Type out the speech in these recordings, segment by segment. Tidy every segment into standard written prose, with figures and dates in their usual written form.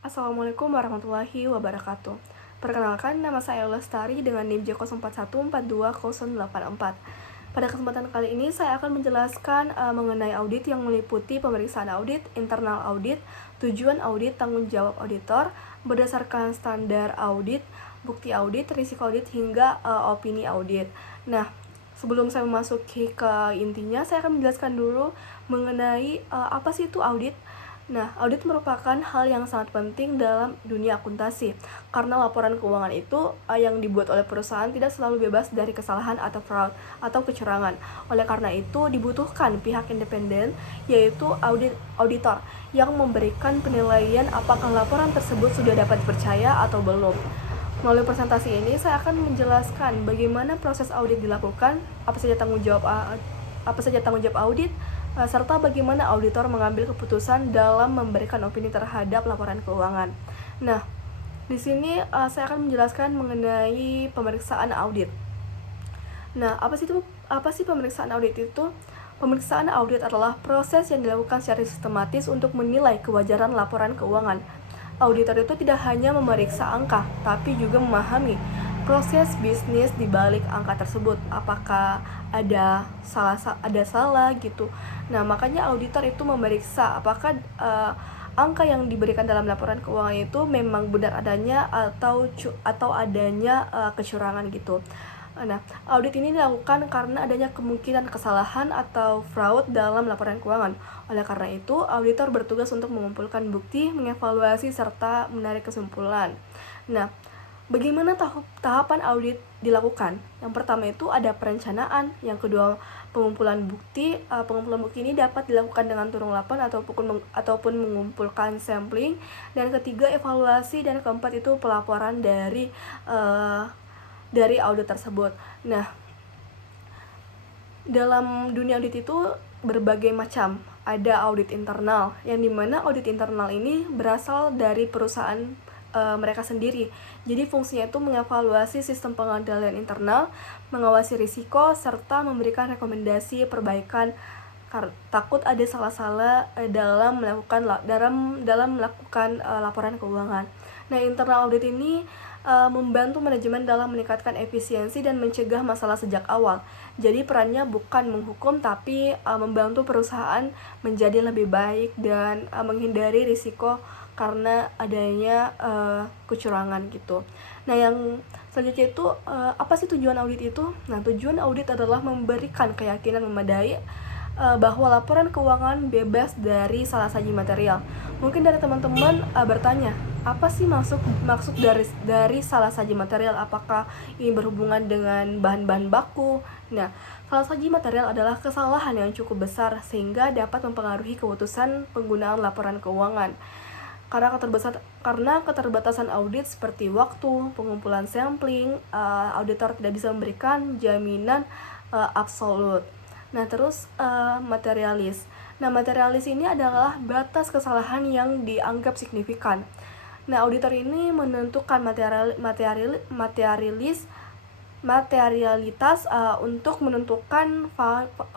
Assalamualaikum warahmatullahi wabarakatuh. Perkenalkan, nama saya Lestari dengan NIM J041420084. Pada kesempatan kali ini saya akan menjelaskan mengenai audit yang meliputi pemeriksaan audit, internal audit, tujuan audit, tanggung jawab auditor, berdasarkan standar audit, bukti audit, risiko audit, hingga opini audit. Nah, sebelum saya memasuki ke intinya, saya akan menjelaskan dulu mengenai apa sih itu audit. Nah, audit merupakan hal yang sangat penting dalam dunia akuntansi karena laporan keuangan itu yang dibuat oleh perusahaan tidak selalu bebas dari kesalahan atau fraud atau kecurangan. Oleh karena itu, dibutuhkan pihak independen, yaitu auditor, yang memberikan penilaian apakah laporan tersebut sudah dapat dipercaya atau belum. Melalui presentasi ini, saya akan menjelaskan bagaimana proses audit dilakukan, apa saja tanggung jawab audit, serta bagaimana auditor mengambil keputusan dalam memberikan opini terhadap laporan keuangan. Nah, di sini saya akan menjelaskan mengenai pemeriksaan audit. Nah, apa sih pemeriksaan audit itu? Pemeriksaan audit adalah proses yang dilakukan secara sistematis untuk menilai kewajaran laporan keuangan. Auditor itu tidak hanya memeriksa angka, tapi juga memahami proses bisnis di balik angka tersebut. Apakah ada salah gitu. Nah, makanya auditor itu memeriksa apakah angka yang diberikan dalam laporan keuangan itu memang benar adanya atau adanya kecurangan gitu. Nah, audit ini dilakukan karena adanya kemungkinan kesalahan atau fraud dalam laporan keuangan. Oleh karena itu, auditor bertugas untuk mengumpulkan bukti, mengevaluasi, serta menarik kesimpulan. Nah, bagaimana tahapan audit dilakukan? Yang pertama itu ada perencanaan, yang kedua pengumpulan bukti. Pengumpulan bukti ini dapat dilakukan dengan turun lapan ataupun mengumpulkan sampling. Dan ketiga evaluasi, dan keempat itu pelaporan dari audit tersebut. Nah, dalam dunia audit itu berbagai macam. Ada audit internal, yang dimana audit internal ini berasal dari perusahaan mereka sendiri. Jadi fungsinya itu mengevaluasi sistem pengendalian internal, mengawasi risiko, serta memberikan rekomendasi perbaikan takut ada salah-salah dalam melakukan laporan keuangan. Nah, internal audit ini membantu manajemen dalam meningkatkan efisiensi dan mencegah masalah sejak awal. Jadi perannya bukan menghukum, tapi membantu perusahaan menjadi lebih baik dan menghindari risiko karena adanya kecurangan gitu. Nah, yang selanjutnya itu apa sih tujuan audit itu? Nah, tujuan audit adalah memberikan keyakinan memadai bahwa laporan keuangan bebas dari salah saji material. Mungkin dari teman-teman bertanya, apa sih maksud dari salah saji material? Apakah ini berhubungan dengan bahan-bahan baku? Nah, salah saji material adalah kesalahan yang cukup besar sehingga dapat mempengaruhi keputusan penggunaan laporan keuangan. Karena keterbatasan audit seperti waktu, pengumpulan sampling, auditor tidak bisa memberikan jaminan absolut. Nah, terus materialis. Nah, materialis ini adalah batas kesalahan yang dianggap signifikan. Nah, auditor ini menentukan materialitas untuk menentukan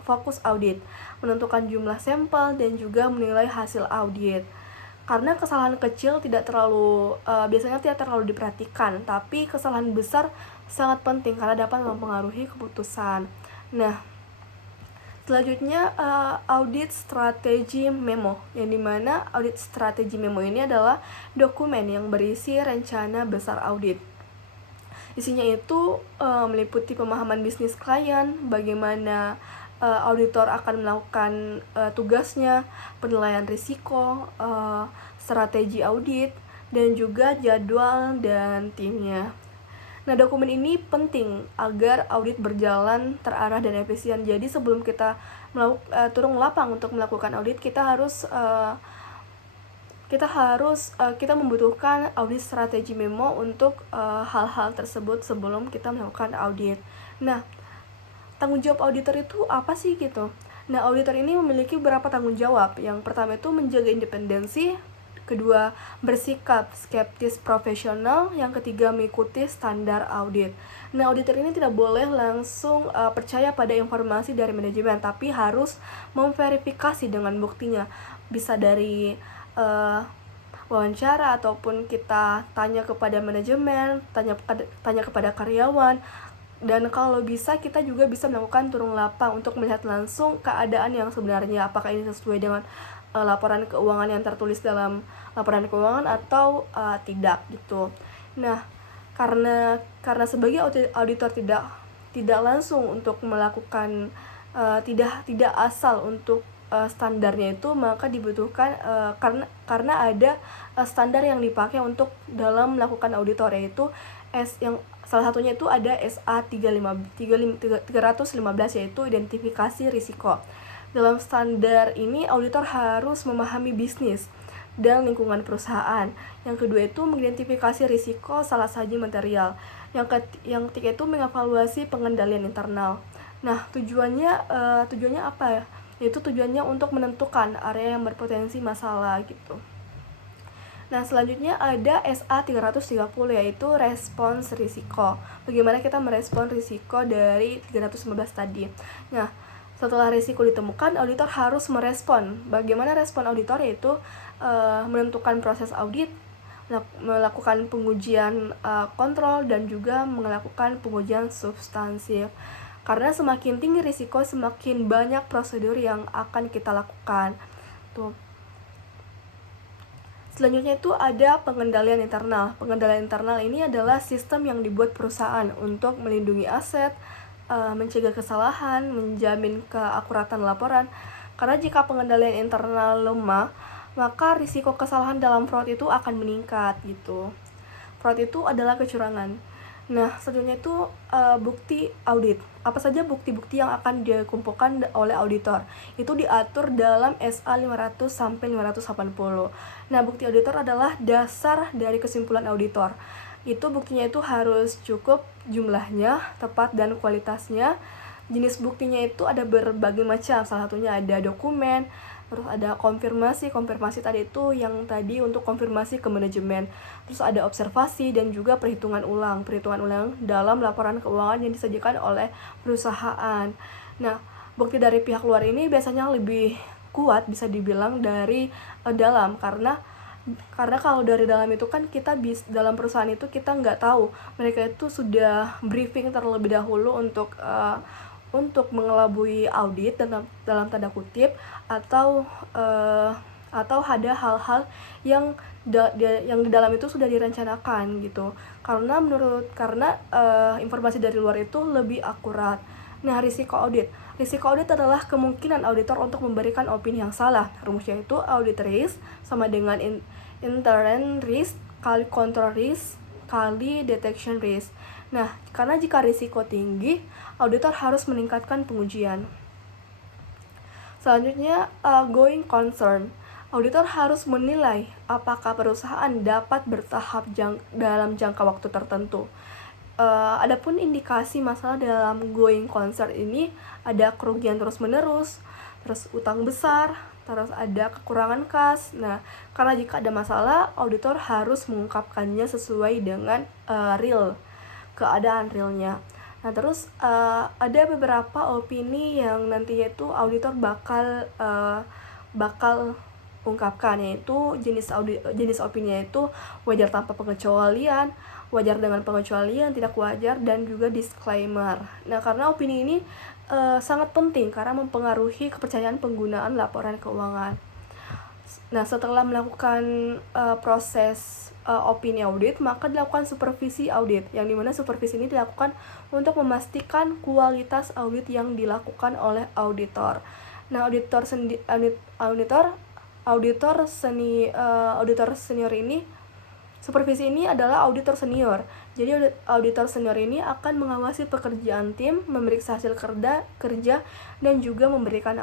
fokus audit, menentukan jumlah sampel, dan juga menilai hasil audit. Karena kesalahan kecil biasanya tidak terlalu diperhatikan, tapi kesalahan besar sangat penting karena dapat mempengaruhi keputusan. Nah, selanjutnya audit strategi memo, yang dimana audit strategi memo ini adalah dokumen yang berisi rencana besar audit. Isinya itu meliputi pemahaman bisnis klien, bagaimana auditor akan melakukan tugasnya, penilaian risiko, strategi audit, dan juga jadwal dan timnya. Nah, dokumen ini penting agar audit berjalan terarah dan efisien. Jadi sebelum kita turun lapang untuk melakukan audit, kita membutuhkan audit strategi memo untuk hal-hal tersebut sebelum kita melakukan audit. Nah, tanggung jawab auditor itu apa sih gitu? Nah, auditor ini memiliki beberapa tanggung jawab. Yang pertama itu menjaga independensi, kedua bersikap skeptis profesional, yang ketiga mengikuti standar audit. Nah, auditor ini tidak boleh langsung percaya pada informasi dari manajemen, tapi harus memverifikasi dengan buktinya. Bisa dari wawancara ataupun kita tanya kepada manajemen, tanya kepada karyawan. Dan kalau bisa kita juga bisa melakukan turun lapang untuk melihat langsung keadaan yang sebenarnya, apakah ini sesuai dengan laporan keuangan yang tertulis dalam laporan keuangan atau tidak gitu. Nah, karena sebagai auditor tidak langsung untuk melakukan tidak asal untuk standarnya itu, maka dibutuhkan karena ada standar yang dipakai untuk dalam melakukan auditor, yaitu yang salah satunya itu ada SA 315, yaitu identifikasi risiko. Dalam standar ini auditor harus memahami bisnis dan lingkungan perusahaan. Yang kedua itu mengidentifikasi risiko salah saji material. Yang ketiga itu mengevaluasi pengendalian internal. Nah, tujuannya apa ya? Yaitu tujuannya untuk menentukan area yang berpotensi masalah gitu. Nah, selanjutnya ada SA 330, yaitu respons risiko. Bagaimana kita merespon risiko dari 315 tadi. Nah, setelah risiko ditemukan, auditor harus merespon. Bagaimana respon auditor? Yaitu menentukan proses audit, melakukan pengujian kontrol, dan juga melakukan pengujian substansif. Karena semakin tinggi risiko, semakin banyak prosedur yang akan kita lakukan. Tuh. Selanjutnya itu ada pengendalian internal. Pengendalian internal ini adalah sistem yang dibuat perusahaan untuk melindungi aset, mencegah kesalahan, menjamin keakuratan laporan. Karena jika pengendalian internal lemah, maka risiko kesalahan dalam fraud itu akan meningkat gitu. Fraud itu adalah kecurangan. Nah, selanjutnya itu bukti audit. Apa saja bukti-bukti yang akan dikumpulkan oleh auditor? Itu diatur dalam SA 500 sampai 580. Nah, bukti auditor adalah dasar dari kesimpulan auditor. Itu buktinya itu harus cukup jumlahnya, tepat, dan kualitasnya. Jenis buktinya itu ada berbagai macam. Salah satunya ada dokumen, terus ada konfirmasi tadi itu yang tadi untuk konfirmasi ke manajemen. Terus ada observasi dan juga perhitungan ulang dalam laporan keuangan yang disajikan oleh perusahaan. Nah, bukti dari pihak luar ini biasanya lebih kuat, bisa dibilang dari dalam, karena kalau dari dalam itu kan kita dalam perusahaan itu kita nggak tahu mereka itu sudah briefing terlebih dahulu untuk mengelabui audit dalam tanda kutip, atau ada hal-hal yang di dalam itu sudah direncanakan gitu. Karena informasi dari luar itu lebih akurat. Nah, risiko audit adalah kemungkinan auditor untuk memberikan opini yang salah. Rumusnya itu audit risk sama dengan inherent risk kali control risk kali detection risk. Nah, karena jika risiko tinggi, auditor harus meningkatkan pengujian. Selanjutnya, going concern. Auditor harus menilai apakah perusahaan dapat bertahap dalam jangka waktu tertentu. Adapun indikasi masalah dalam going concern ini ada kerugian terus-menerus, terus utang besar, terus ada kekurangan kas. Nah, karena jika ada masalah, auditor harus mengungkapkannya sesuai dengan keadaan realnya. Nah, terus ada beberapa opini yang nantinya itu auditor bakal ungkapkan, yaitu jenis opininya itu wajar tanpa pengecualian, wajar dengan pengecualian, tidak wajar, dan juga disclaimer. Nah, karena opini ini sangat penting karena mempengaruhi kepercayaan penggunaan laporan keuangan. Nah, setelah melakukan proses opini audit, maka dilakukan supervisi audit, yang dimana supervisi ini dilakukan untuk memastikan kualitas audit yang dilakukan oleh auditor. Nah, auditor senior ini, supervisi ini adalah auditor senior. Jadi auditor senior ini akan mengawasi pekerjaan tim, memeriksa hasil kerja, dan juga memberikan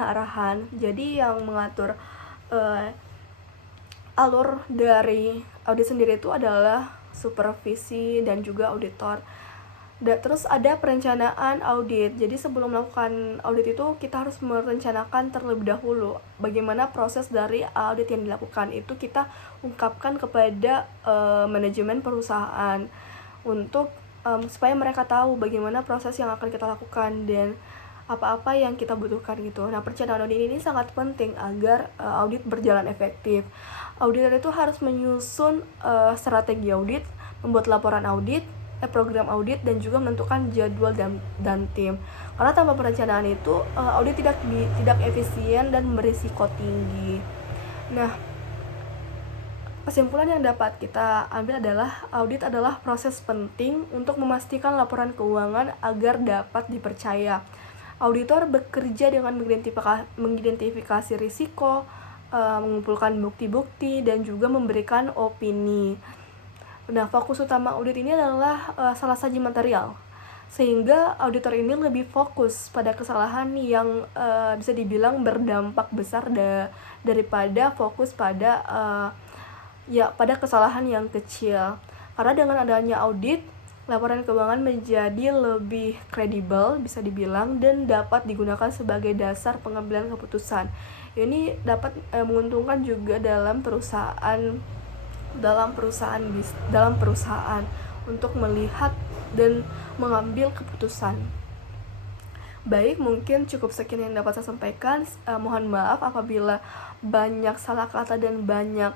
arahan. Jadi yang mengatur alur dari audit sendiri itu adalah supervisi dan juga auditor. Terus ada perencanaan audit. Jadi sebelum melakukan audit itu kita harus merencanakan terlebih dahulu bagaimana proses dari audit yang dilakukan. Itu kita ungkapkan kepada manajemen perusahaan untuk supaya mereka tahu bagaimana proses yang akan kita lakukan, dan apa-apa yang kita butuhkan gitu. Nah, perencanaan audit ini sangat penting agar audit berjalan efektif. Auditor itu harus menyusun strategi audit, membuat laporan audit, program audit, dan juga menentukan jadwal dan tim. Karena tanpa perencanaan itu audit tidak efisien dan berisiko tinggi. Nah, kesimpulan yang dapat kita ambil adalah audit adalah proses penting untuk memastikan laporan keuangan agar dapat dipercaya. Auditor bekerja dengan mengidentifikasi risiko, mengumpulkan bukti-bukti, dan juga memberikan opini. Nah, fokus utama audit ini adalah salah saji material, sehingga auditor ini lebih fokus pada kesalahan yang bisa dibilang berdampak besar daripada fokus pada pada kesalahan yang kecil. Karena dengan adanya audit, laporan keuangan menjadi lebih kredibel bisa dibilang dan dapat digunakan sebagai dasar pengambilan keputusan. Ini dapat menguntungkan juga dalam perusahaan untuk melihat dan mengambil keputusan. Baik, mungkin cukup sekian yang dapat saya sampaikan. Mohon maaf apabila banyak salah kata dan banyak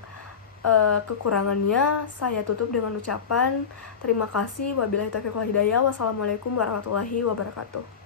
kekurangannya. Saya tutup dengan ucapan terima kasih. Wabillahi taufiq wal hidayah. Wassalamualaikum warahmatullahi wabarakatuh.